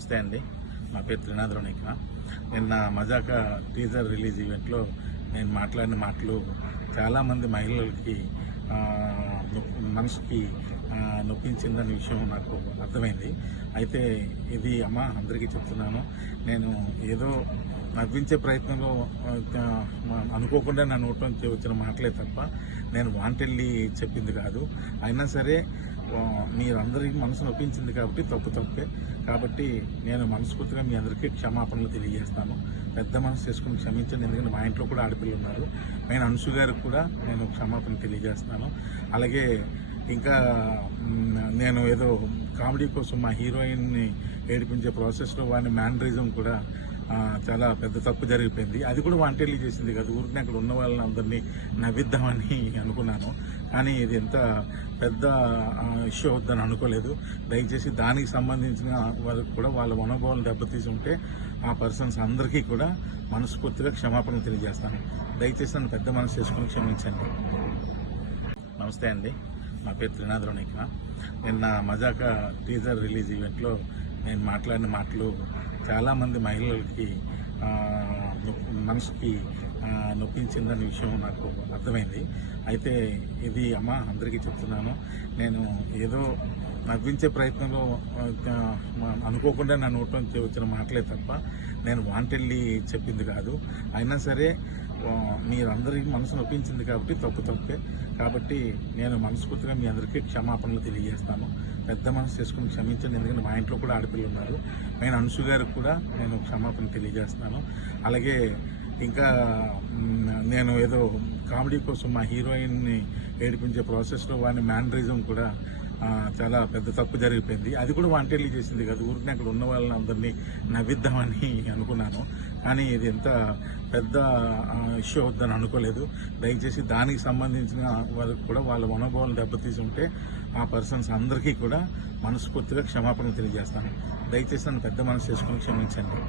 నమస్తే అండి. నా పేరు త్రినాథ్. నిన్న మజాకా టీజర్ రిలీజ్ ఈవెంట్లో నేను మాట్లాడిన మాటలు చాలామంది మహిళలకి మనసుకి నొప్పించిందనే విషయం నాకు అర్థమైంది. అయితే ఇది అందరికీ చెప్తున్నాను. నేను ఏదో నవ్వించే ప్రయత్నంలో అనుకోకుండా నా నోట్లో నుంచి వచ్చిన మాటలే తప్ప నేను వాంటెళ్ళి చెప్పింది కాదు. అయినా సరే మీరందరికీ మనసు నొప్పించింది కాబట్టి తప్పే. కాబట్టి నేను మనస్ఫూర్తిగా మీ అందరికీ క్షమాపణలు తెలియజేస్తాను. పెద్ద మనసు చేసుకుని క్షమించండి. ఎందుకంటే మా ఇంట్లో కూడా ఆడపిల్లలు ఉన్నారు. నేను అనుసు గారికి కూడా నేను క్షమాపణ తెలియజేస్తాను. అలాగే ఇంకా నేను ఏదో కామెడీ కోసం మా హీరోయిన్ని ఏడిపించే ప్రాసెస్లో వాడిని మ్యానరిజం కూడా చాలా పెద్ద తప్పు జరిగిపోయింది. అది కూడా వాంటెడ్లీ చేసింది కదా. ఊరికి అక్కడ ఉన్న వాళ్ళని అందరినీ నవ్విద్దామని అనుకున్నాను. కానీ ఇది ఎంత పెద్ద ఇష్యూ అవుద్దని అనుకోలేదు. దయచేసి దానికి సంబంధించిన వాళ్ళకి కూడా వాళ్ళ మనోభావాలు దెబ్బతీసి ఉంటే ఆ పర్సన్స్ అందరికీ కూడా మనస్ఫూర్తిగా క్షమాపణ తెలియజేస్తాను. దయచేసి నన్ను పెద్ద మనసు చేసుకుని క్షమించండి. నమస్తే అండి. నా పేరు త్రినాథ్. నిన్న మజాకా టీజర్ రిలీజ్ ఈవెంట్లో నేను మాట్లాడిన మాటలు చాలామంది మహిళలకి మనసుకి నొప్పించిందనే విషయం నాకు అర్థమైంది. అయితే ఇది అందరికీ చెప్తున్నాను. నేను ఏదో నవ్వించే ప్రయత్నంలో అనుకోకుండా నా నోట్లో నుంచి వచ్చిన మాటలే తప్ప నేను వాంటెళ్ళి చెప్పింది కాదు. అయినా సరే మీరందరికీ మనసు నొప్పించింది కాబట్టి తప్పే. కాబట్టి నేను మనస్ఫూర్తిగా మీ అందరికీ క్షమాపణలు తెలియజేస్తాను. పెద్ద మనసు చేసుకుని క్షమించండి. ఎందుకంటే మా ఇంట్లో కూడా ఆడపిల్లలు ఉన్నారు. నేను అనుసు గారికి కూడా నేను క్షమాపణ తెలియజేస్తాను. అలాగే ఇంకా నేను ఏదో కామెడీ కోసం మా హీరోయిన్ని ఏడిపించే ప్రాసెస్లో వాడిని మ్యానరిజం కూడా చాలా పెద్ద తప్పు జరిగిపోయింది. అది కూడా వాంటెడ్లీ చేసింది కదా. ఊరికి అక్కడ ఉన్న వాళ్ళని అందరినీ నవ్విద్దామని అనుకున్నాను. కానీ ఇది ఎంత పెద్ద ఇష్యూ అవుద్దని అనుకోలేదు. దయచేసి దానికి సంబంధించిన వాళ్ళకి కూడా వాళ్ళ మనోభావాలు దెబ్బతీసి ఉంటే ఆ పర్సన్స్ అందరికీ కూడా మనస్ఫూర్తిగా క్షమాపణ తెలియజేస్తాను. దయచేసి నన్ను పెద్ద మనసు చేసుకుని క్షమించండి.